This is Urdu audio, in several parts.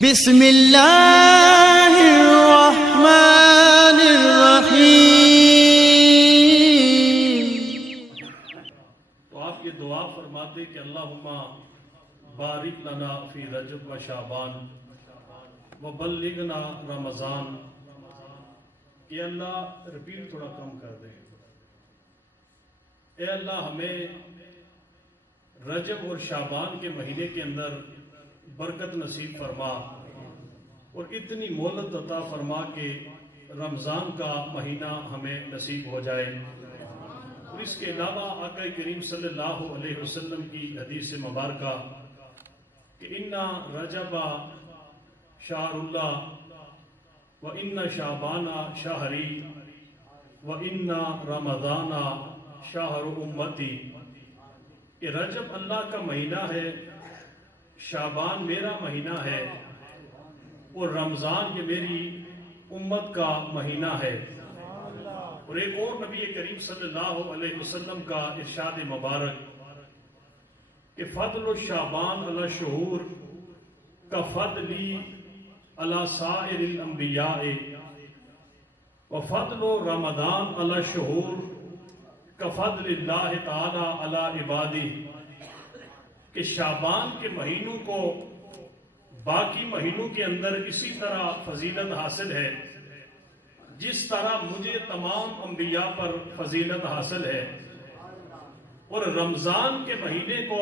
بسم اللہ الرحمن الرحیم۔ تو آپ یہ دعا فرماتے کہ اللہم بارک لنا فی رجب و شعبان وبلغنا رمضان۔ کہ اللہ رپیٹ تھوڑا کم کر دیں۔ اے اللہ ہمیں رجب اور شعبان کے مہینے کے اندر برکت نصیب فرما اور اتنی مہلت عطا فرما کہ رمضان کا مہینہ ہمیں نصیب ہو جائے۔ اور اس کے علاوہ آقا کریم صلی اللہ علیہ وسلم کی حدیث مبارکہ کہ اِنَّ رجب شہر اللہ وَإِنَّ شعبان شہری وَإِنَّ رمضان شہر امتی۔ کہ رجب اللہ کا مہینہ ہے، شعبان میرا مہینہ ہے اور رمضان یہ میری امت کا مہینہ ہے۔ اور ایک اور نبی کریم صلی اللہ علیہ وسلم کا ارشاد مبارک کہ فضل الشعبان علی الشہور کا فضلی علی سائر الانبیاء وفضل رمضان علی الشہور کا فضل اللہ تعالی علی عبادہ۔ کہ شعبان کے مہینوں کو باقی مہینوں کے اندر اسی طرح فضیلت حاصل ہے جس طرح مجھے تمام انبیاء پر فضیلت حاصل ہے، اور رمضان کے مہینے کو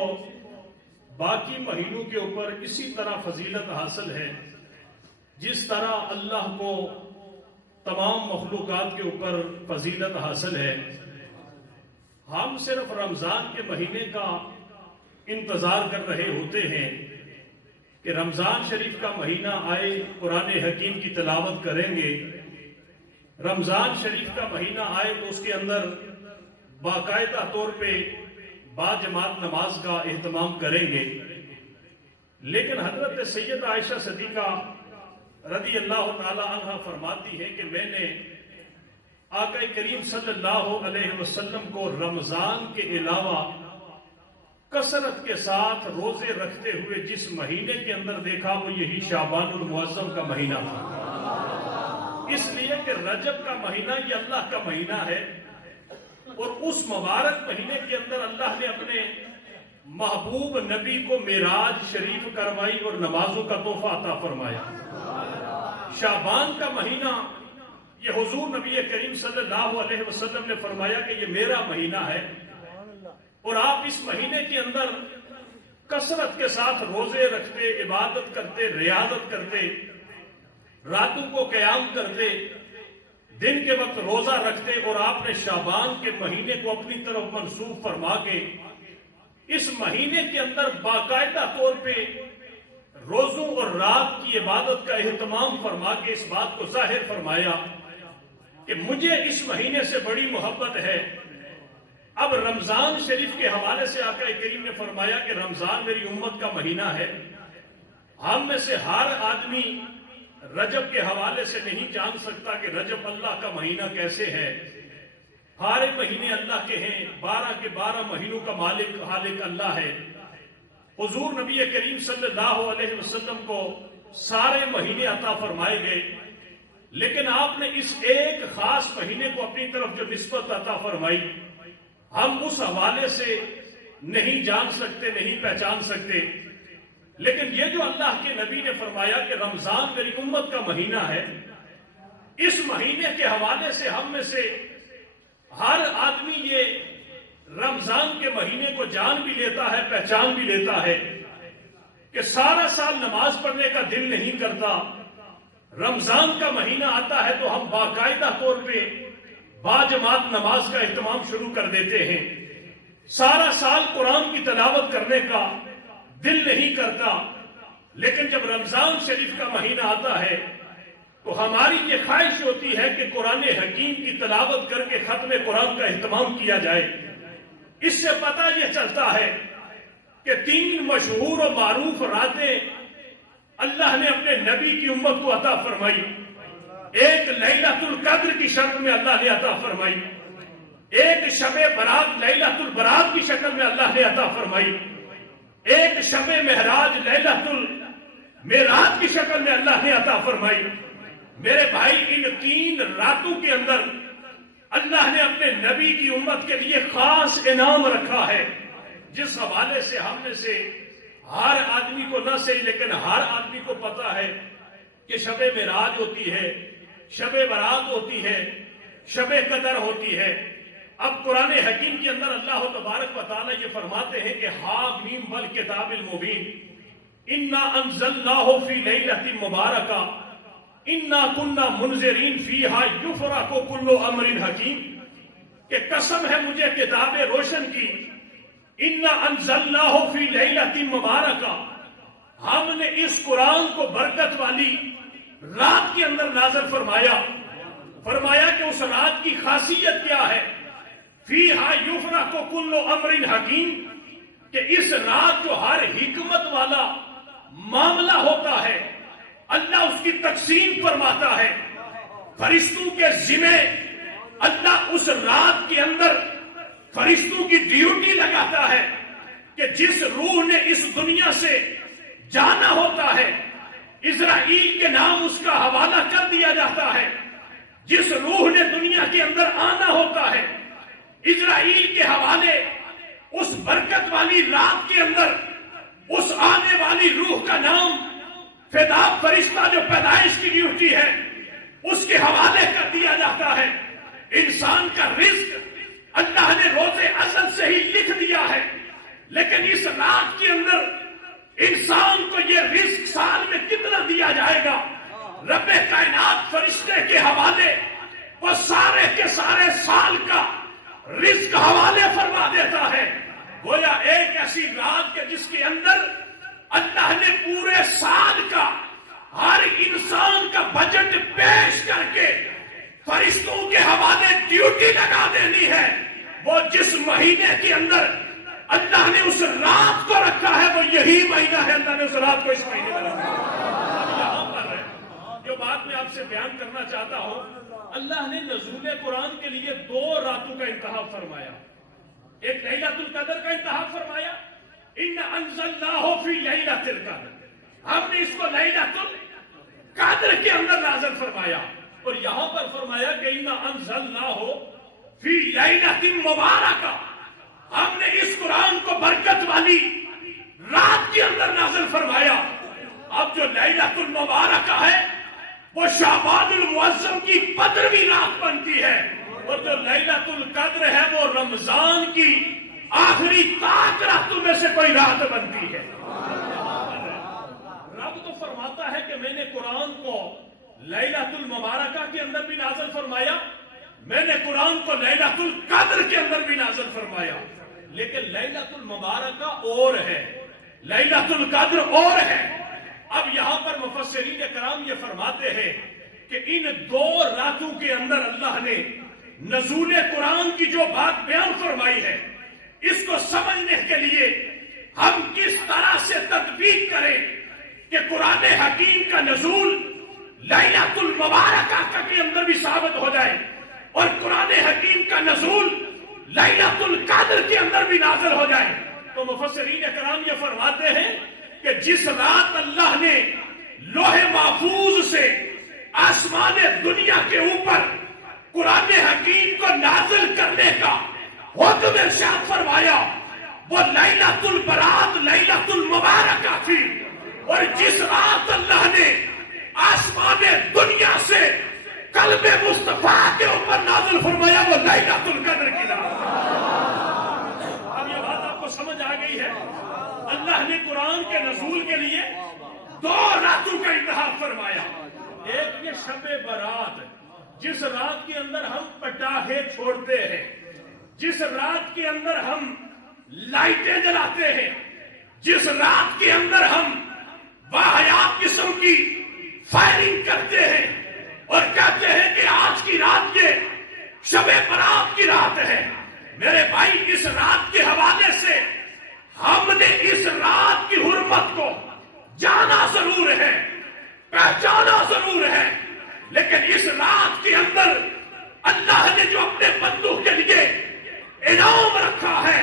باقی مہینوں کے اوپر اسی طرح فضیلت حاصل ہے جس طرح اللہ کو تمام مخلوقات کے اوپر فضیلت حاصل ہے۔ ہم صرف رمضان کے مہینے کا انتظار کر رہے ہوتے ہیں کہ رمضان شریف کا مہینہ آئے، قرآن حکیم کی تلاوت کریں گے۔ رمضان شریف کا مہینہ آئے تو اس کے اندر باقاعدہ طور پہ باجماعت نماز کا اہتمام کریں گے۔ لیکن حضرت سیدہ عائشہ صدیقہ رضی اللہ تعالی عنہ فرماتی ہے کہ میں نے آقا کریم صلی اللہ علیہ وسلم کو رمضان کے علاوہ کثرت کے ساتھ روزے رکھتے ہوئے جس مہینے کے اندر دیکھا وہ یہی شعبان المعظم کا مہینہ تھا۔ اس لیے کہ رجب کا مہینہ یہ اللہ کا مہینہ ہے، اور اس مبارک مہینے کے اندر اللہ نے اپنے محبوب نبی کو معراج شریف کروائی اور نمازوں کا تحفہ عطا فرمایا۔ شعبان کا مہینہ یہ حضور نبی کریم صلی اللہ علیہ وسلم نے فرمایا کہ یہ میرا مہینہ ہے، اور آپ اس مہینے کے اندر کثرت کے ساتھ روزے رکھتے، عبادت کرتے، ریاضت کرتے، راتوں کو قیام کرتے، دن کے وقت روزہ رکھتے، اور آپ نے شعبان کے مہینے کو اپنی طرف منسوخ فرما کے اس مہینے کے اندر باقاعدہ طور پہ روزوں اور رات کی عبادت کا اہتمام فرما کے اس بات کو ظاہر فرمایا کہ مجھے اس مہینے سے بڑی محبت ہے۔ اب رمضان شریف کے حوالے سے آقا کریم نے فرمایا کہ رمضان میری امت کا مہینہ ہے۔ ہم میں سے ہر آدمی رجب کے حوالے سے نہیں جان سکتا کہ رجب اللہ کا مہینہ کیسے ہے۔ سارے مہینے اللہ کے ہیں، 12 کے 12 مہینوں کا مالک خالق اللہ ہے۔ حضور نبی کریم صلی اللہ علیہ وسلم کو سارے مہینے عطا فرمائے گئے، لیکن آپ نے اس ایک خاص مہینے کو اپنی طرف جو نسبت عطا فرمائی ہم اس حوالے سے نہیں جان سکتے، نہیں پہچان سکتے۔ لیکن یہ جو اللہ کے نبی نے فرمایا کہ رمضان میری امت کا مہینہ ہے، اس مہینے کے حوالے سے ہم میں سے ہر آدمی یہ رمضان کے مہینے کو جان بھی لیتا ہے، پہچان بھی لیتا ہے کہ سارا سال نماز پڑھنے کا دل نہیں کرتا، رمضان کا مہینہ آتا ہے تو ہم باقاعدہ طور پہ باجماعت نماز کا اہتمام شروع کر دیتے ہیں۔ سارا سال قرآن کی تلاوت کرنے کا دل نہیں کرتا، لیکن جب رمضان شریف کا مہینہ آتا ہے تو ہماری یہ خواہش ہوتی ہے کہ قرآن حکیم کی تلاوت کر کے ختم قرآن کا اہتمام کیا جائے۔ اس سے پتہ یہ چلتا ہے کہ 3 مشہور و معروف راتیں اللہ نے اپنے نبی کی امت کو عطا فرمائی۔ ایک لیلۃ القدر کی شکل میں اللہ نے عطا فرمائی، ایک شب برات لیلۃ البرات کی شکل میں اللہ نے عطا فرمائی، ایک شب معراج لیلۃ معراج کی شکل میں اللہ نے عطا فرمائی. میرے بھائی ان 3 راتوں کے اندر اللہ نے اپنے نبی کی امت کے لیے خاص انعام رکھا ہے، جس حوالے سے ہم میں سے ہر آدمی کو نہ صحیح لیکن ہر آدمی کو پتا ہے کہ شب معراج ہوتی ہے، شب برات ہوتی ہے، شب قدر ہوتی ہے. اب قرآن حکیم کے اندر اللہ تبارک و تعالیٰ یہ فرماتے ہیں کہ حامیم والکتاب المبین انا انزلناہ فی لیلۃ مبارکہ انا کنا منذرین فیہا یفرق کل امر حکیم، کہ قسم ہے مجھے کتاب روشن کی، انا انزلناہ فی لیلۃ مبارکہ، ہم نے اس قرآن کو برکت والی رات کے اندر نازل فرمایا. فرمایا کہ اس رات کی خاصیت کیا ہے؟ فیہا یفرق کل امر حکیم، کہ اس رات جو ہر حکمت والا معاملہ ہوتا ہے اللہ اس کی تقسیم فرماتا ہے. فرشتوں کے ذمہ اللہ اس رات کے اندر فرشتوں کی ڈیوٹی لگاتا ہے کہ جس روح نے اس دنیا سے جانا ہوتا ہے اسرائیل کے نام اس کا حوالہ کر دیا جاتا ہے. جس روح نے دنیا کے اندر آنا ہوتا ہے اسرائیل کے حوالے اس برکت والی رات کے اندر اس آنے والی روح کا نام فدا فرشتہ جو پیدائش کی ڈیوٹی ہے اس کے حوالے کر دیا جاتا ہے. انسان کا رزق اللہ نے روز ازل سے ہی لکھ دیا ہے، لیکن اس رات کے اندر انسان کو یہ رزق سال میں کتنا دیا جائے گا رب کائنات فرشتے کے حوالے وہ سارے کے سارے سال کا رزق حوالے فرما دیتا ہے. گویا ایک ایسی رات کے جس کے اندر اللہ نے پورے سال کا ہر انسان کا بجٹ پیش کر کے فرشتوں کے حوالے ڈیوٹی لگا دینی ہے. وہ جس مہینے کے اندر اللہ نے اس رات کو رکھا ہے وہ یہی مہینہ ہے. اللہ نے اس رات کو اس مہینے میں رکھا ہے. یہاں پر جو بات میں آپ سے بیان کرنا چاہتا ہوں، اللہ نے نزول قرآن کے لیے 2 راتوں کا انتخاب فرمایا. ایک لیلۃ القدر کا انتخاب فرمایا، ان انزلناہ فی لیلۃ القدر، ہم نے اس کو لیلۃ القدر کے اندر نازل فرمایا. اور یہاں پر فرمایا کہ ان انزلناہ فی لیلۃ مبارکہ، ہم نے اس قرآن کو برکت والی رات کے اندر نازل فرمایا. اب جو لیلۃ المبارکہ ہے وہ شعبان المعظم کی 15ویں رات بنتی ہے، اور جو لیلۃ القدر ہے وہ رمضان کی آخری 5 راتوں میں سے کوئی رات بنتی ہے. رب تو فرماتا ہے کہ میں نے قرآن کو لیلۃ المبارکہ کے اندر بھی نازل فرمایا، میں نے قرآن کو لیلۃ القدر کے اندر بھی نازل فرمایا. لیکن لیلۃ المبارکہ اور ہے، لیلۃ القدر اور ہے. اب یہاں پر مفسرین کرام یہ فرماتے ہیں کہ ان 2 راتوں کے اندر اللہ نے نزول قرآن کی جو بات بیان فرمائی ہے اس کو سمجھنے کے لیے ہم کس طرح سے تطبیق کریں کہ قرآن حکیم کا نزول لیلۃ المبارکہ کے اندر بھی ثابت ہو جائے اور قرآن حکیم کا نزول لیلۃ القدر کے اندر بھی نازل ہو جائے. تو مفسرین کرام یہ فرماتے ہیں کہ جس رات اللہ نے لوح محفوظ سے آسمان دنیا کے اوپر قرآن حکیم کو نازل کرنے کا حکم ارشاد فرمایا وہ لیلۃ البرات لیلۃ المبارکہ تھی. اور جس رات اللہ نے آسمان دنیا سے قلب مصطفیٰ کے اوپر نازل فرمایا وہ لیلۃ القدر کی رات. اب یہ بات آپ کو سمجھ آ گئی ہے. اللہ نے قرآن کے نزول کے لیے 2 راتوں کا انتخاب فرمایا. ایک یہ شب برات، جس رات کے اندر ہم پٹاخے چھوڑتے ہیں، جس رات کے اندر ہم لائٹیں جلاتے ہیں، جس رات کے اندر ہم باحیات قسم کی فائرنگ کرتے ہیں اور کہتے ہیں کہ آج کی رات یہ شب برات کی رات ہے. میرے بھائی اس رات کے حوالے سے ہم نے اس رات کی حرمت کو جانا ضرور ہے، پہچانا ضرور ہے، لیکن اس رات کے اندر اللہ نے جو اپنے بندوں کے لیے انعام رکھا ہے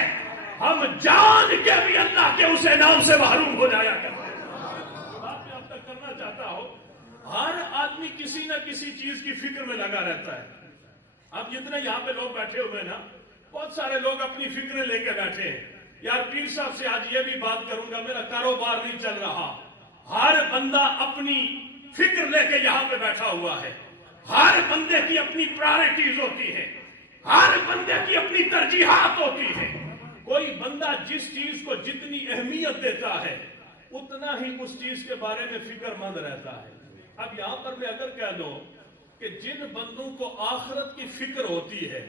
ہم جان کے بھی اللہ کے اس انعام سے محروم ہو جایا کرتے ہیں. بات میں اب تک کسی نہ کسی چیز کی فکر میں لگا رہتا ہے. اب جتنے یہاں پہ لوگ بیٹھے ہوئے نا، بہت سارے لوگ اپنی فکریں لے کے بیٹھے ہیں. یار پیر صاحب سے آج یہ بھی بات کروں گا، میرا کاروبار نہیں چل رہا. ہر بندہ اپنی فکر لے کے یہاں پہ بیٹھا ہوا ہے. ہر بندے کی اپنی پرائرٹیز ہوتی ہے، ہر بندے کی اپنی ترجیحات ہوتی ہے. کوئی بندہ جس چیز کو جتنی اہمیت دیتا ہے اتنا ہی اس چیز کے بارے میں فکر مند رہتا ہے. اب یہاں پر میں اگر کہہ دوں کہ جن بندوں کو آخرت کی فکر ہوتی ہے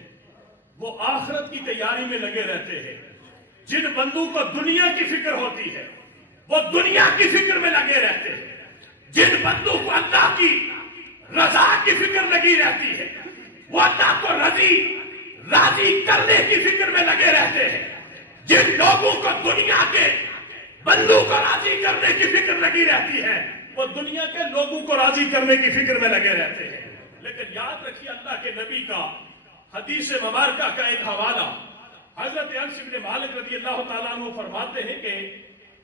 وہ آخرت کی تیاری میں لگے رہتے ہیں. جن بندوں کو دنیا کی فکر ہوتی ہے وہ دنیا کی فکر میں لگے رہتے ہیں. جن بندوں کو اللہ کی رضا کی فکر لگی رہتی ہے وہ اللہ کو راضی کرنے کی فکر میں لگے رہتے ہیں. جن لوگوں کو دنیا کے بندوں کو راضی کرنے کی فکر لگی رہتی ہے وہ دنیا کے لوگوں کو راضی کرنے کی فکر میں لگے رہتے ہیں. لیکن یاد رکھیے اللہ کے نبی کا حدیث مبارکہ کا ایک حوالہ، حضرت انس بن مالک رضی اللہ تعالیٰ عنہ فرماتے ہیں کہ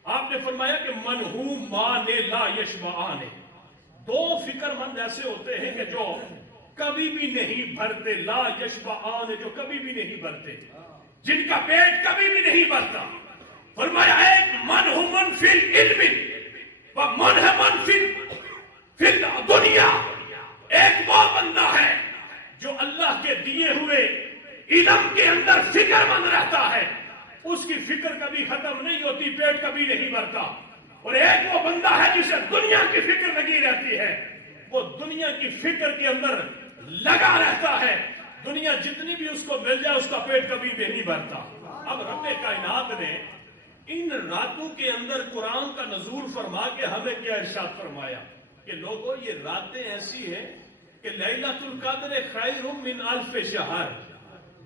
آپ نے فرمایا کہ منہوم مانے لا یشبعان. دو فکر مند ایسے ہوتے ہیں کہ جو کبھی بھی نہیں بھرتے. لا یشبعان، جو کبھی بھی نہیں بھرتے، جن کا پیٹ کبھی بھی نہیں بھرتا. فرمایا ایک منہومن فی العلم و منہمن فی الدنیا. ایک وہ بندہ ہے جو اللہ کے دیے ہوئے علم کے اندر فکر مند رہتا ہے، اس کی فکر کبھی ختم نہیں ہوتی، پیٹ کبھی نہیں بھرتا. اور ایک وہ بندہ ہے جسے دنیا کی فکر لگی رہتی ہے، وہ دنیا کی فکر کے اندر لگا رہتا ہے. دنیا جتنی بھی اس کو مل جائے اس کا پیٹ کبھی بھی نہیں بھرتا. اب رب کائنات نے ان راتوں کے اندر قرآن کا نزول فرما کے ہمیں کیا ارشاد فرمایا کہ لوگوں یہ راتیں ایسی ہیں کہ لیلۃ القدر خیر من الف شہر.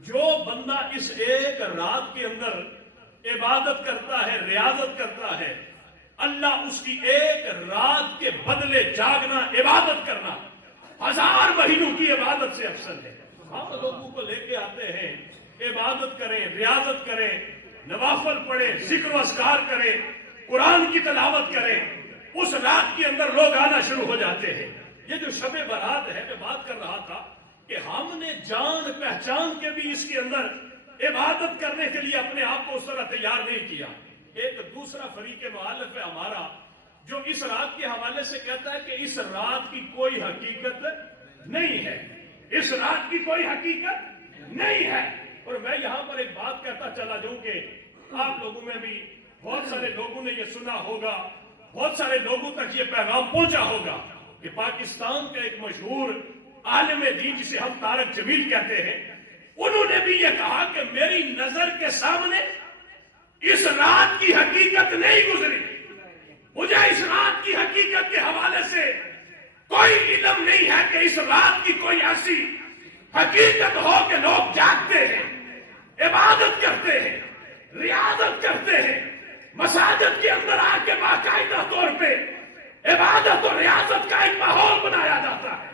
جو بندہ اس ایک رات کے اندر عبادت کرتا ہے، ریاضت کرتا ہے، اللہ اس کی ایک رات کے بدلے جاگنا، عبادت کرنا 1000 مہینوں کی عبادت سے افضل ہے. ہم لوگوں کو لے کے آتے ہیں عبادت کریں، ریاضت کریں، نوافل پڑھیں، ذکر و اذکار کریں، قرآن کی تلاوت کریں. اس رات کے اندر لوگ آنا شروع ہو جاتے ہیں. یہ جو شب برات ہے، میں بات کر رہا تھا کہ ہم نے جان پہچان کے بھی اس کے اندر عبادت کرنے کے لیے اپنے آپ کو اس طرح تیار نہیں کیا. ایک دوسرا فریق مخالف ہے ہمارا جو اس رات کے حوالے سے کہتا ہے کہ اس رات کی کوئی حقیقت نہیں ہے، اس رات کی کوئی حقیقت نہیں ہے. اور میں یہاں پر ایک بات کہتا چلا جاؤں کہ آپ لوگوں میں بھی بہت سارے لوگوں نے یہ سنا ہوگا، بہت سارے لوگوں تک یہ پیغام پہنچا ہوگا کہ پاکستان کا ایک مشہور عالم دین جسے ہم طارق جمیل کہتے ہیں، انہوں نے بھی یہ کہا کہ میری نظر کے سامنے اس رات کی حقیقت نہیں گزری، مجھے اس رات کی حقیقت کے حوالے سے کوئی علم نہیں ہے کہ اس رات کی کوئی ایسی حقیقت ہو کہ لوگ جاگتے ہیں، عبادت کرتے ہیں، ریاضت کرتے ہیں، مساجد کے اندر آ کے باقاعدہ طور پہ عبادت اور ریاضت کا ایک ماحول بنایا جاتا ہے،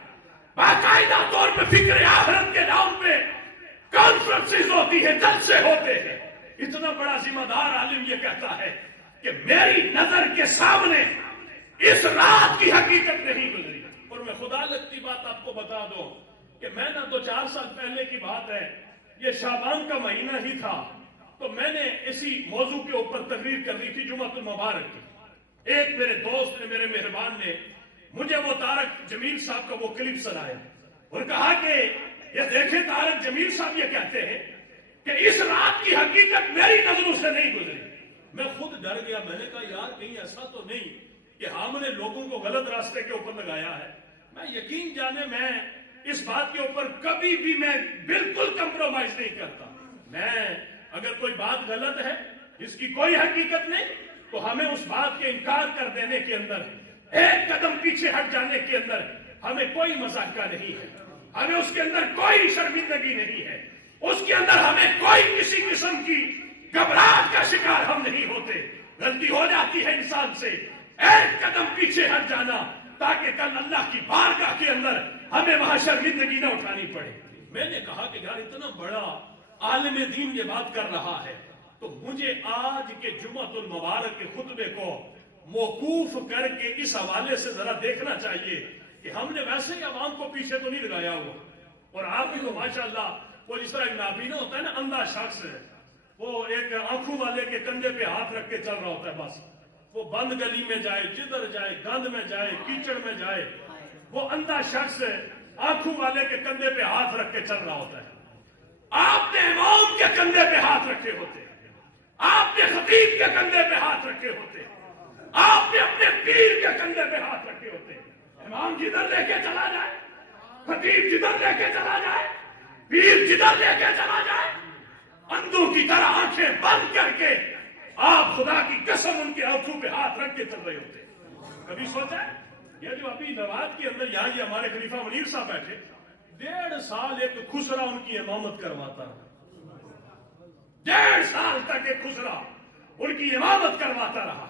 باقاعدہ طور پہ فکر آخرت کے نام پہ کانفرنسز ہوتی ہیں، جلسے ہوتے ہیں. اتنا بڑا ذمہ دار عالم یہ کہتا ہے کہ میری نظر کے سامنے اس رات کی حقیقت نہیں گزری. اور میں خدا لگتی بات آپ کو بتا دوں کہ میں نہ 2-4 سال پہلے کی بات ہے، یہ شعبان کا مہینہ ہی تھا، تو میں نے اسی موضوع کے اوپر تقریر کر دی تھی جمعۃ المبارک کی. ایک میرے دوست نے، میرے مہربان نے مجھے وہ طارق جمیل صاحب کا وہ کلپ سنایا اور کہا کہ یہ دیکھیں طارق جمیل صاحب یہ کہتے ہیں کہ اس رات کی حقیقت میری نظروں سے نہیں گزری. میں خود ڈر گیا، میں نے کہا یار کہیں ایسا تو نہیں کہ ہم نے لوگوں کو غلط راستے کے اوپر لگایا ہے. میں یقین جانے میں اس بات کے اوپر کبھی بھی میں بالکل کمپرومائز نہیں کرتا. میں اگر کوئی بات غلط ہے، اس کی کوئی حقیقت نہیں، تو ہمیں اس بات کے انکار کر دینے کے اندر، ایک قدم پیچھے ہٹ جانے کے اندر ہمیں کوئی مذاکرہ نہیں ہے، ہمیں اس کے اندر کوئی شرمندگی نہیں ہے، اس کے اندر ہمیں کوئی کسی قسم کی گھبراہٹ کا شکار ہم نہیں ہوتے. غلطی ہو جاتی ہے انسان سے، ایک قدم پیچھے ہٹ جانا تاکہ کل اللہ کی بارگاہ کے اندر ہمیں وہاں شرمندگی نہ اٹھانی پڑے. میں نے کہا کہ یار اتنا بڑا عالم دین یہ بات کر رہا ہے تو مجھے آج کے جمعۃ المبارک کے خطبے کو موقوف کر کے اس حوالے سے ذرا دیکھنا چاہیے کہ ہم نے ویسے ہی عوام کو پیچھے تو نہیں لگایا ہوا، اور آپ بھی تو ماشاءاللہ وہ جس طرح نابینا ہوتا ہے نا، اندھا شخص ہے، وہ ایک آنکھوں والے کے کندھے پہ ہاتھ رکھ کے چل رہا ہوتا ہے، بس وہ بند گلی میں جائے، جدھر جائے، گند میں جائے، کیچڑ میں جائے، وہ اندھا شخص آنکھوں والے کے کندھے پہ ہاتھ رکھ کے چل رہا ہوتا ہے۔ آپ نے امام کے کندھے پہ ہاتھ رکھے ہوتے، آپ نے خطیب کے کندھے پہ ہاتھ رکھے ہوتے، آپ نے اپنے پیر کے کندھے پہ ہاتھ رکھے ہوتے۔ امام جدھر لے کے چلا جائے، خطیب جدھر لے کے چلا جائے، پیر جدھر لے کے چلا جائے، اندھوں کی طرح آنکھیں بند کر کے آپ خدا کی قسم ان کے آنکھوں پہ ہاتھ رکھ کے چل رہے ہوتے۔ کبھی سوچا ہے یہ جو ابھی نواد کے اندر یہاں یہ ہمارے خلیفہ منیر صاحب بیٹھے، 1.5 سال ایک خسرا ان کی امامت کرواتا رہا، 1.5 سال تک ایک خسرا ان کی امامت کرواتا رہا۔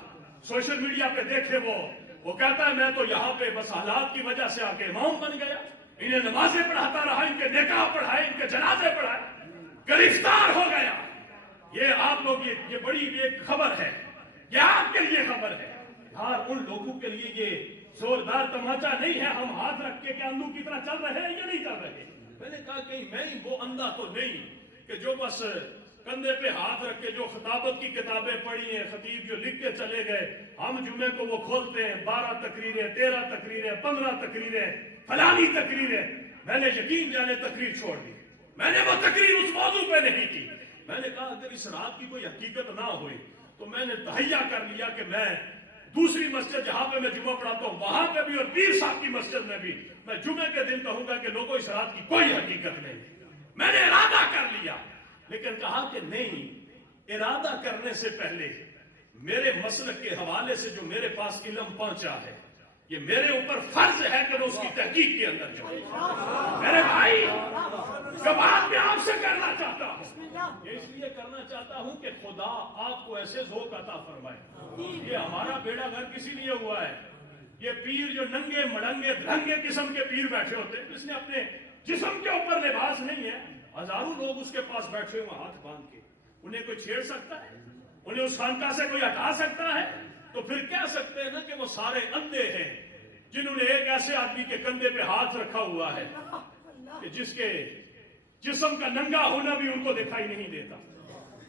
سوشل میڈیا پہ دیکھے وہ کہتا ہے میں تو یہاں پہ بس حالات کی وجہ سے آ کے امام بن گیا، انہیں نمازیں پڑھاتا رہا، ان کے نکاح پڑھائے، ان کے جنازے پڑھائے، گرفتار ہو گیا۔ یہ آپ لوگ یہ بڑی ایک خبر ہے، یہ آپ کے لیے خبر ہے، ہر ان لوگوں کے لیے یہ زوردار تماچا نہیں ہے ہم ہاتھ رکھ کے کہ اندھوں کی طرح چل رہے ہیں یا نہیں چل رہے۔ میں نے کہا کہ میں وہ اندھا تو نہیں کہ جو بس کندھے پہ ہاتھ رکھ کے جو خطابت کی کتابیں پڑھی ہیں، خطیب جو لکھ کے چلے گئے، ہم جمعے کو وہ کھولتے ہیں 12 تقریریں، 13 تقریریں، 15 تقریریں، فلانی تقریریں۔ میں نے یقین جانے تقریر چھوڑ دی، میں نے وہ تقریر اس موضوع پہ نہیں کی۔ میں نے کہا اگر اس رات کی کوئی حقیقت نہ ہوئی تو میں نے تہیہ کر لیا کہ میں دوسری مسجد جہاں پہ میں جمعہ پڑھاتا ہوں وہاں پہ بھی اور پیر صاحب کی مسجد میں بھی میں جمعے کے دن کہوں گا کہ لوگوں اس رات کی کوئی حقیقت نہیں۔ میں نے ارادہ کر لیا، لیکن کہا کہ نہیں، ارادہ کرنے سے پہلے میرے مسلک کے حوالے سے جو میرے پاس علم پہنچا ہے یہ میرے اوپر فرض ہے کہ میں اس کی تحقیق کے اندر جاؤں۔ میرے بھائی جواب میں آپ سے کرنا چاہتا ہوں، یہ اس لیے کرنا چاہتا ہوں کہ خدا آپ کو ایسے ذوق عطا فرمائے۔ یہ ہمارا بیڑا گھر کسی لیے ہوا ہے، یہ پیر جو ننگے مڑنگے دھنگے قسم کے پیر بیٹھے ہوتے ہیں، جس نے اپنے جسم کے اوپر لباس نہیں ہے، ہزاروں لوگ اس کے پاس بیٹھے ہوئے ہاتھ باندھ کے، انہیں کوئی چھیڑ سکتا ہے؟ انہیں اس خانقاہ سے کوئی ہٹا سکتا ہے؟ تو پھر کہہ سکتے ہیں نا کہ وہ سارے اندھے ہیں جنہوں نے ایک ایسے آدمی کے کندھے پہ ہاتھ رکھا ہوا ہے کہ جس کے جسم کا ننگا ہونا بھی ان کو دکھائی نہیں دیتا۔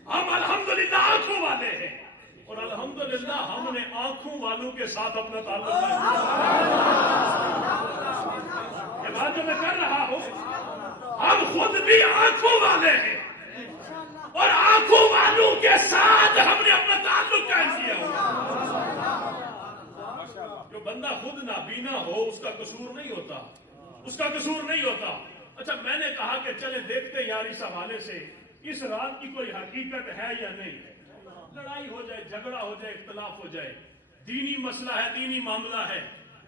ہم الحمدللہ آنکھوں والے ہیں، اور الحمدللہ ہم نے آنکھوں والوں کے ساتھ اپنا تعلق یہ بات جو میں کر رہا ہوں، ہم خود بھی آنکھوں والے ہیں اور آنکھوں والوں کے ساتھ ہم نے اپنا تعلق قائم کیا ہوا۔ جو بندہ خود نابینا ہو اس کا قصور نہیں ہوتا، اس کا قصور نہیں ہوتا۔ اچھا میں نے کہا کہ چلے دیکھتے یار اس حوالے سے اس رات کی کوئی حقیقت ہے یا نہیں ہے۔ لڑائی ہو جائے، جھگڑا ہو جائے، اختلاف ہو جائے، دینی مسئلہ ہے، دینی معاملہ ہے،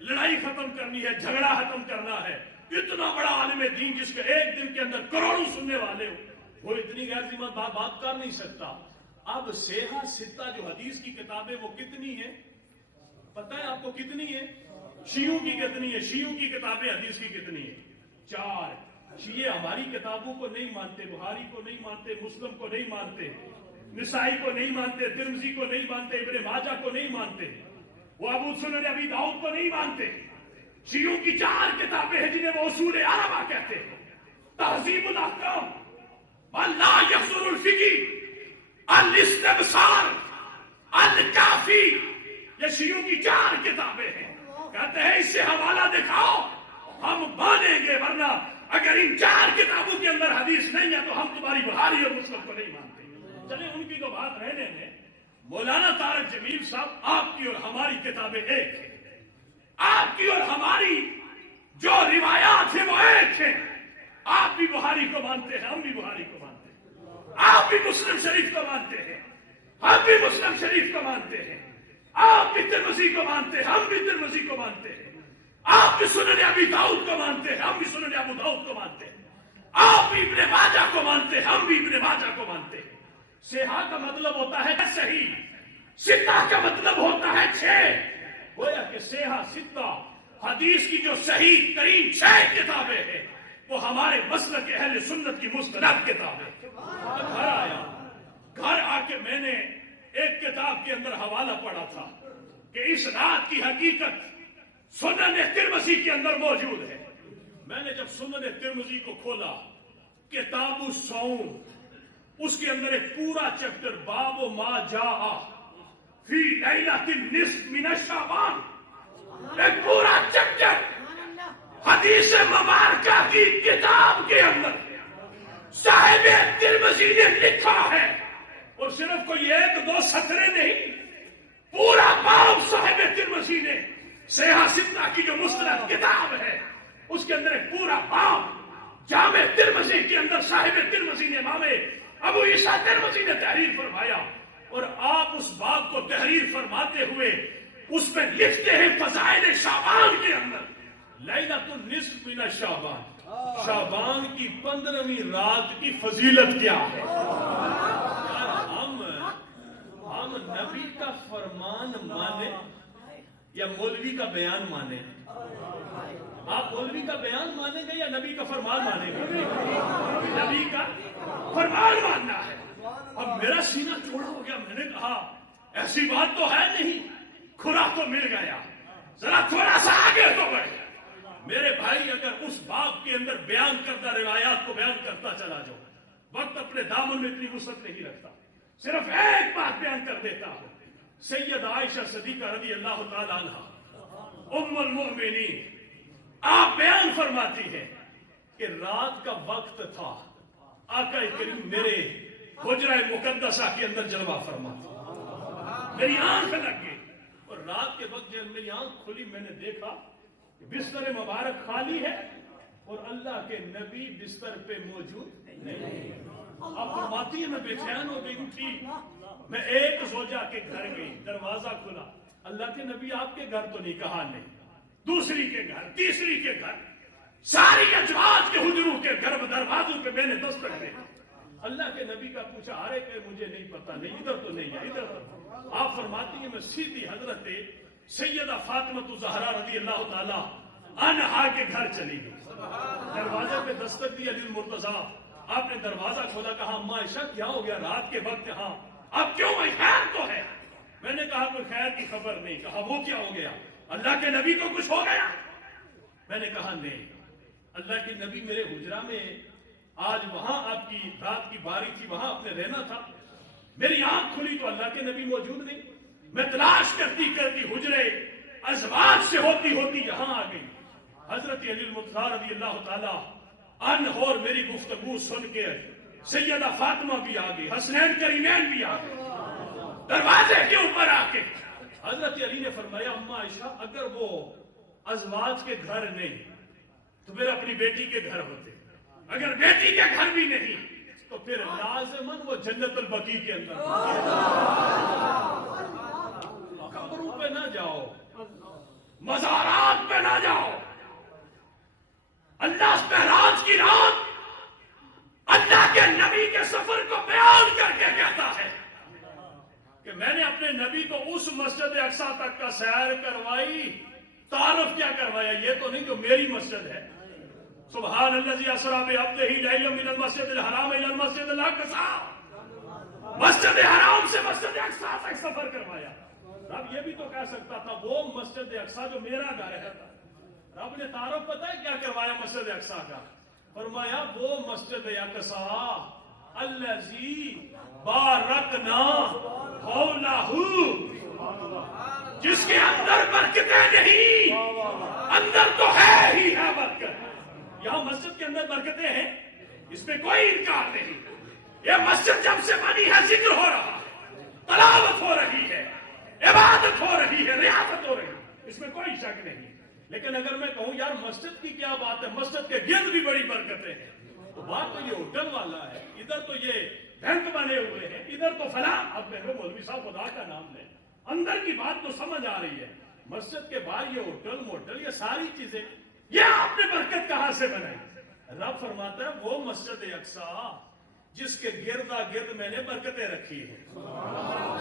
لڑائی ختم کرنی ہے، جھگڑا ختم کرنا ہے۔ اتنا بڑا عالم دین جس کے ایک دن کے اندر کروڑوں سننے والے ہو، وہ اتنی غیر ذمہ بات کر نہیں سکتا۔ اب سیحہ ستہ جو حدیث کی کتابیں وہ کتنی ہیں پتہ ہے آپ کو کتنی ہے؟ شیعوں کی کتنی ہے؟ شیعوں کی کتابیں حدیث کی کتنی ہے؟ 4۔ شیعہ ہماری کتابوں کو نہیں مانتے، بخاری کو نہیں مانتے، مسلم کو نہیں مانتے، نسائی کو نہیں مانتے، ترمذی کو نہیں مانتے، ابن ماجہ کو نہیں مانتے، وہ ابو سنن ابی داؤد کو نہیں مانتے۔ شیعوں کی 4 کتابیں ہیں جنہیں وہ اصول اربعہ کہتے ہیں، تہذیب الاحکام، لا یحصر الفقی، الاستبصار، الکافی، یہ شیعوں کی 4 کتابیں ہیں۔ کہتے ہیں اس سے حوالہ دکھاؤ ہم مانیں گے، ورنہ اگر ان 4 کتابوں کے اندر حدیث نہیں ہے تو ہم تمہاری بخاری اور مسلم کو نہیں مانتے۔ چلے ان کی تو بات رہنے میں، مولانا طارق جمیل صاحب آپ کی اور ہماری کتابیں ایک ہیں، آپ کی اور ہماری جو روایات ہیں وہ ایک ہیں۔ آپ بھی بخاری کو مانتے ہیں، ہم بھی بخاری کو مانتے ہیں، آپ بھی مسلم شریف کو مانتے ہیں، ہم بھی مسلم شریف کو مانتے ہیں، آپ بھی ترمذی کو مانتے ہیں، ہم بھی ترمذی کو مانتے ہیں، آپ بھی سنن ابی داؤد کو مانتے ہیں، ہم بھی سنن ابو داؤد کو مانتے ہیں، آپ بھی ابن ماجہ کو مانتے ہیں، ہم بھی ابن ماجہ کو مانتے ہیں۔ سیحہ کا مطلب ہوتا ہے صحیح، ستہ کا مطلب ہوتا ہے 6۔ گویا کہ سیحہ ستہ حدیث کی جو صحیح ترین 6 کتابیں ہیں وہ ہمارے مسلک اہل سنت کی مستند کتابیں۔ گھر آیا، گھر آ کے میں نے ایک کتاب کے اندر حوالہ پڑھا تھا کہ اس رات کی حقیقت سنن ترمذی ترمذی کے اندر موجود ہے. میں نے جب سنن ترمذی کو کھولا کتاب الصوم اس کے اندر ایک پورا چیپٹر باب ما جاء فی لیلۃ النصف من شعبان ایک پورا چیپٹر حدیث مبارکہ کی کتاب کے اندر صاحب ترمذی نے لکھا ہے اور صرف کوئی ایک دو سطریں نہیں پورا باب صاحب ترمذی نے صحیح ستہ کی جو مستند کتاب ہے اس کے اندر ایک پورا باب جامع ترمذی کے اندر صاحب ترمذی نے امام ابو عیسیٰ ترمذی نے تحریر فرمایا اور آپ اس باب کو تحریر فرماتے ہوئے اس پہ لکھتے ہیں فضائل شعبان کے اندر لیلۃ النصف من شعبان شعبان کی 15ویں رات کی فضیلت کیا ہے. ہم نبی کا فرمان مانے یا مولوی کا بیان مانے؟ آپ مولوی کا بیان مانیں گے یا نبی کا فرمان مانیں گے؟ نبی کا فرمان ماننا ہے. اب میرا سینہ چوڑا ہو گیا. میں نے کہا ایسی بات تو ہے نہیں, کھلا تو مل گیا, ذرا تھوڑا سا آگے تو بڑھ. میرے بھائی اگر اس باب کے اندر بیان کردہ روایات کو بیان کرتا چلا جاؤ, وقت اپنے دامن میں اتنی وسعت نہیں رکھتا, صرف ایک بات بیان کر دیتا ہوں. سید عائشہ صدیقہ رضی اللہ تعالی عنہا ام المؤمنین آپ بیان فرماتی ہیں کہ رات کا وقت تھا, آقا کریم میرے حجرہ مقدسہ کے اندر جلوہ فرماتے, میری آنکھ لگ گئی اور رات کے وقت جب میری آنکھ کھلی میں نے دیکھا کہ بستر مبارک خالی ہے اور اللہ کے نبی بستر پہ موجود نہیں. آپ فرماتی ہے میں بے چین ہو گئی تھی, میں ایک زوجہ کے گھر گئی, دروازہ کھلا, اللہ کے نبی آپ کے گھر تو نہیں, کہا نہیں. دوسری کے گھر, تیسری کے گھر, ساری ازواج کے حجروں کے گھر دروازوں پہ میں نے دستک دی. اللہ کے نبی کا پوچھا, ارے کہ مجھے نہیں پتا, نہیں ادھر تو نہیں ہے, ادھر تو. آپ فرماتی ہیں میں سیدھی حضرت سیدہ فاطمہ زہرا رضی اللہ تعالی عنہا کے گھر چلی گئی. دروازے پہ دستک دی علی المرتضیٰ, آپ نے دروازہ کھولا, کہا اما عائشہ کیا ہو گیا رات کے وقت, ہاں اب کیوں بھائی خیر تو ہے. میں نے کہا کوئی خیر کی خبر نہیں. کہا وہ کیا ہو گیا, اللہ کے نبی کو کچھ ہو گیا. میں نے کہا نہیں, اللہ کے نبی میرے حجرہ میں آج وہاں آپ کی رات کی باری تھی, وہاں آپ نے رہنا تھا. میری آنکھ کھلی تو اللہ کے نبی موجود نہیں. میں تلاش کرتی کرتی حجرے ازواج سے ہوتی ہوتی یہاں آ گئی. حضرت علی المرتضیٰ رضی اللہ تعالی عنہ اور میری گفتگو سن کے سیدہ فاطمہ بھی آ گئی, حسنین کریمین بھی آ گئی. دروازے کے اوپر آ کے حضرت علی نے فرمایا اما عائشہ اگر وہ ازواج کے گھر نہیں تو پھر اپنی بیٹی کے گھر ہوتے, اگر بیٹی کے گھر بھی نہیں تو پھر لازماً وہ جنت البقیع کے اندر. قبروں پہ نہ جاؤ, مزارات پہ نہ جاؤ. اللہ معراج کی رات اللہ کے نبی کے سفر کو بیان کر کے کہتا ہے کہ میں نے اپنے نبی کو اس مسجد اقصی تک کا سیر کروائی. تعارف کیا کروایا, یہ تو نہیں جو میری مسجد ہے. سبحان الذی اسری بعبدہ لیلا من المسجد الحرام الی المسجد الاقصی, مسجد حرام سے مسجد اقصی تک سفر کروایا. رب یہ بھی تو کہہ سکتا تھا وہ مسجد اقصی جو میرا گھر ہے. رب نے تعارف پتہ ہے کیا کروایا مسجد اقصی کا, فرمایا وہ مسجد اقصی الذی بارکنا حولہ, جس کے اندر برکتیں نہیں, اندر تو ہے ہی ہے برکت. یہاں مسجد کے اندر برکتیں ہیں, اس میں کوئی انکار نہیں. یہ مسجد جب سے بنی ہے ذکر ہو رہا ہے, تلاوت ہو رہی ہے, عبادت ہو رہی ہے, ریاست ہو رہی ہے, اس میں کوئی شک نہیں. لیکن اگر میں کہوں یار مسجد کی کیا بات ہے, مسجد کے گرد بھی بڑی برکتیں ہیں, تو بات تو یہ ہوٹل والا ہے, ادھر تو یہ بینک بنے ہوئے ہیں, ادھر تو فلاں. اب میں مولوی صاحب خدا کا نام لیں, اندر کی بات تو سمجھ آ رہی ہے. مسجد کے باہر یہ ہوٹل موٹل یہ ساری چیزیں, یہ آپ نے برکت کہاں سے بنائی؟ رب فرماتا ہے وہ مسجد اقصی جس کے گردا گرد میں نے برکتیں رکھی ہیں.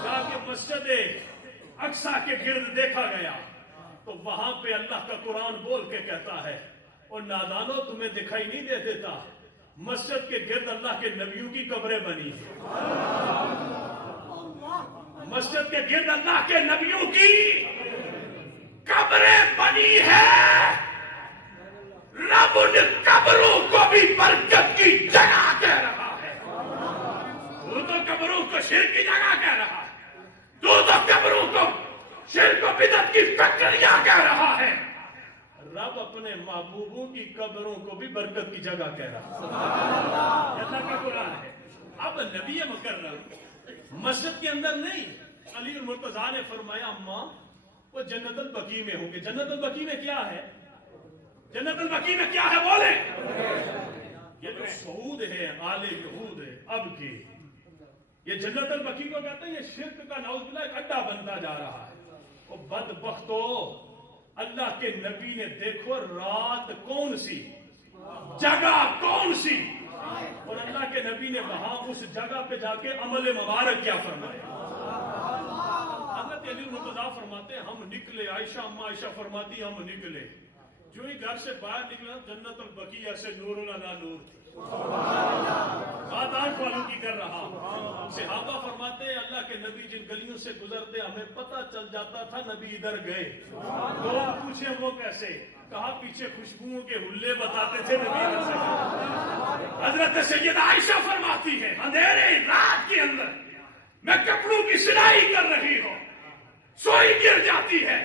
جا کے مسجد اقصی کے گرد دیکھا گیا تو وہاں پہ اللہ کا قرآن بول کے کہتا ہے اور نادانو تمہیں دکھائی نہیں دے دیتا, مسجد کے گرد اللہ کے نبیوں کی قبریں بنی ہیں. مسجد کے گرد اللہ کے نبیوں کی قبریں بنی ہے. شرک کی جگہ کہہ رہا ہے، تو قبروں کو شرک و بدعت کی فیکٹریاں کہہ رہا ہے، رب اپنے محبوبوں کی قبروں کو بھی برکت کی جگہ کہہ رہا ہے۔ اللہ کا قرآن ہے۔ اب نبی مکرم مسجد کے اندر نہیں، علی المرتضیٰ نے فرمایا اماں وہ جنت البقیع میں ہوں گے۔ جنت البقیع میں کیا ہے؟ جنت البقیع میں کیا ہے بولے؟ یہ جو سعود ہے، آل یہود ہے اب کی، یہ جنت البقیع کو کہتے ہیں، یہ شرک کا نعوذ باللہ ایک اڈا بنتا جا رہا ہے۔ وہ بدبختو، اللہ کے نبی نے دیکھو رات کون سی، جگہ کون سی، اور اللہ کے نبی نے وہاں اس جگہ پہ جا کے عمل مبارک کیا فرمایا۔ حضرت علی المرتضیٰ فرماتے ہیں ہم نکلے، عائشہ اما عائشہ فرماتی ہم نکلے، جو ہی گھر سے باہر نکلا جنت البقیع سے نور علی نور تھی۔ بات آنکھ والوں کی کر رہا ہوں۔ صحابہ فرماتے ہیں اللہ کے نبی جن گلیوں سے گزرتے ہمیں پتہ چل جاتا تھا نبی ادھر گئے۔ لوگ پوچھے وہ کیسے؟ کہا پیچھے خوشبوؤں کے حلے بتاتے تھے نبی ادھر سے گئے۔ حضرت سیدہ عائشہ فرماتی ہے اندھیرے رات کے اندر میں کپڑوں کی سلائی کر رہی ہوں، سوئی گر جاتی ہے،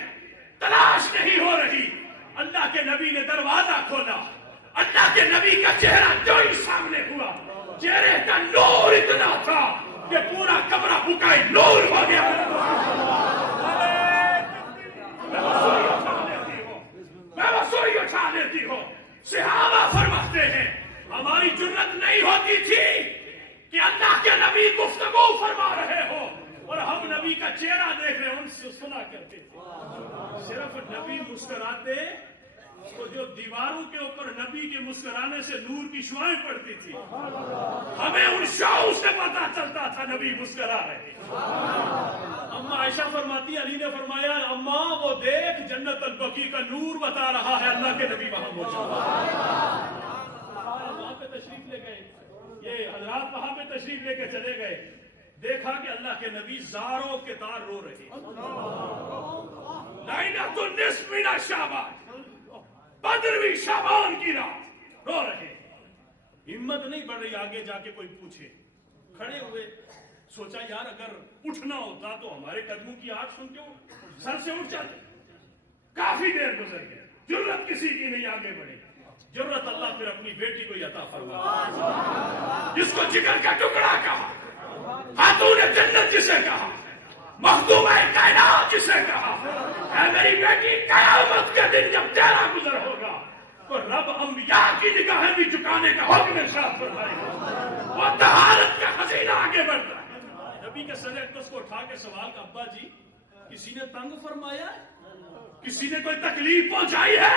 تلاش نہیں ہو رہی، اللہ کے نبی نے دروازہ کھولا، اللہ کے نبی کا چہرہ جو ہی سامنے ہوا، چہرے کا نور اتنا تھا کہ پورا کمرہ بکائی نور ہو گیا۔ میں رسوئی اٹھا لیتی ہوں۔ صحابہ فرماتے ہیں ہماری جرت نہیں ہوتی تھی کہ اللہ کے نبی گفتگو فرما رہے ہو اور ہم نبی کا چہرہ دیکھ رہے ہیں، ان سے سنا کرتے تھے۔ صرف نبی مسکراتے تو جو دیواروں کے اوپر نبی کے مسکرانے سے نور کی شعائیں پڑتی تھی، ہمیں ان شعاؤں سے پتا چلتا تھا نبی مسکرا رہے۔ اما عائشہ فرماتی علی نے فرمایا اما وہ دیکھ جنت البقیع کا نور بتا رہا ہے، اللہ کے نبی وہاں موجود وہاں پہ تشریف لے گئے، یہ حضرات وہاں پہ تشریف لے کے چلے گئے، دیکھا کہ اللہ کے نبی زاروں کے تار رو رہے۔ لائلۃ النصف من شعبان، 15ویں شعبان کی رات رو رہے۔ ہمت نہیں بڑھ رہی آگے جا کے کوئی پوچھے، کھڑے ہوئے، سوچا یار اگر اٹھنا ہوتا تو ہمارے قدموں کی آواز سن کے سر سے اٹھ جاتے۔ کافی دیر گزر گئی، جرت کسی کی نہیں آگے بڑھی۔ جرت اللہ پھر اپنی بیٹی کو عطا فرمایا، جس کو جگر کا ٹکڑا کہا، خاتون جنت جسے کہا، مخدومہ کائنات جسے کہا، اے میری بیٹی قیامت کے دن جب تیرا گزر ہوگا تو رب انبیاء کی نگاہیں بھی جھکانے کا حکم ارشاد فرمائے گا۔ وہ طہارت کا خزینہ آگے بڑھتا ہے۔ نبی کے سر اقدس کو اٹھا کے سوال کا ابا جی کسی نے تنگ فرمایا ہے؟ کسی نے کوئی تکلیف پہنچائی ہے؟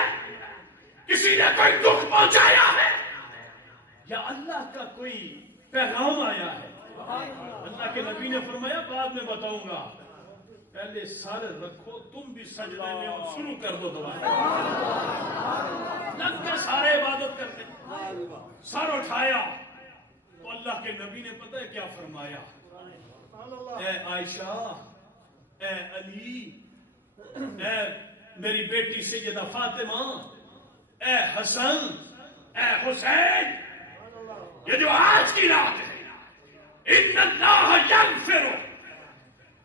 کسی نے کوئی دکھ پہنچایا ہے؟ یا اللہ کا کوئی پیغام آیا ہے؟ اللہ کے نبی نے فرمایا بعد میں بتاؤں گا، پہلے سر رکھو، تم بھی سجدے میں اور شروع کر دو دعا۔ لگ کے سارے عبادت کرتے، سر اٹھایا تو اللہ کے نبی نے پتہ ہے کیا فرمایا؟ اے عائشہ، اے علی، اے میری بیٹی سیدہ فاطمہ، اے حسن، اے حسین، یہ جو آج کی رات ہے، ان اللہ یغفر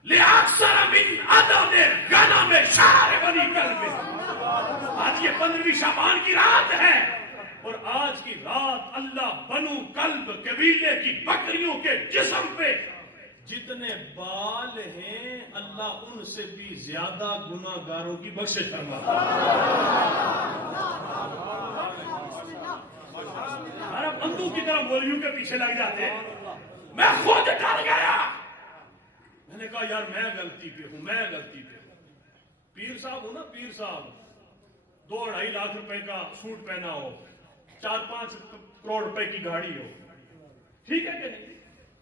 لأکثر من عدد غنم شعر بنی کلب۔ آج یہ 15ویں شعبان کی رات ہے اور آج کی رات اللہ بنو کلب قبیلے کی بکریوں کے جسم پہ جتنے بال ہیں اللہ ان سے بھی زیادہ گناہگاروں کی بخشش فرماتا ہے۔ بندوں کی طرح مولیوں کے پیچھے لگ جاتے ہیں۔ میں خود ڈر گیا، میں نے کہا یار میں غلطی پہ ہوں، میں غلطی پہ ہوں۔ پیر صاحب ہو نا، پیر صاحب 2-2.5 لاکھ روپے کا سوٹ پہنا ہو، 4-5 کروڑ روپے کی گاڑی ہو، ٹھیک ہے کہ نہیں؟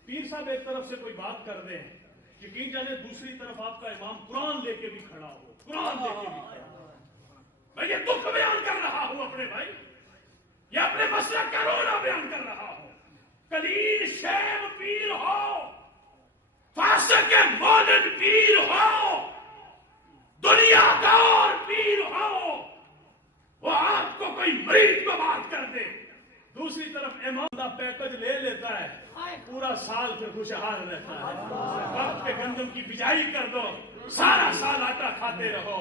پیر صاحب ایک طرف سے کوئی بات کر دیں، یقین جانے دوسری طرف آپ کا امام قرآن لے کے بھی کھڑا ہو، قرآن لے کے بھی کھڑا ہو۔ میں یہ دکھ بیان کر رہا ہوں اپنے بھائی، یہ اپنے مسلک کا رونا بیان کر رہا ہوں۔ کلیل شیب پیر ہو، فاسق مولد پیر ہو، دنیا دار پیر ہو، وہ آپ کو کوئی مرید کو بات کر دے، دوسری طرف امام کا پیکج لے لیتا ہے، پورا سال پھر خوشحال رہتا ہے۔ وقت پہ گندم کی بجائی کر دو، سارا سال آٹا کھاتے رہو،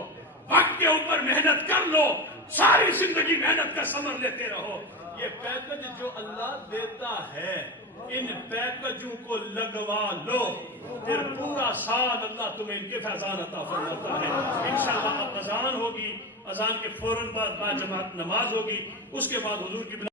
وقت کے اوپر محنت کر لو، ساری زندگی محنت کا ثمر لیتے رہو۔ یہ پیکج جو اللہ دیتا ہے، ان پیکجوں کو لگوا لو، پھر پورا سال اللہ تمہیں ان کے فیضان عطا فرماتا ہے۔ انشاءاللہ اب اذان ہوگی، اذان کے فوراً بعد جماعت نماز ہوگی، اس کے بعد حضور کی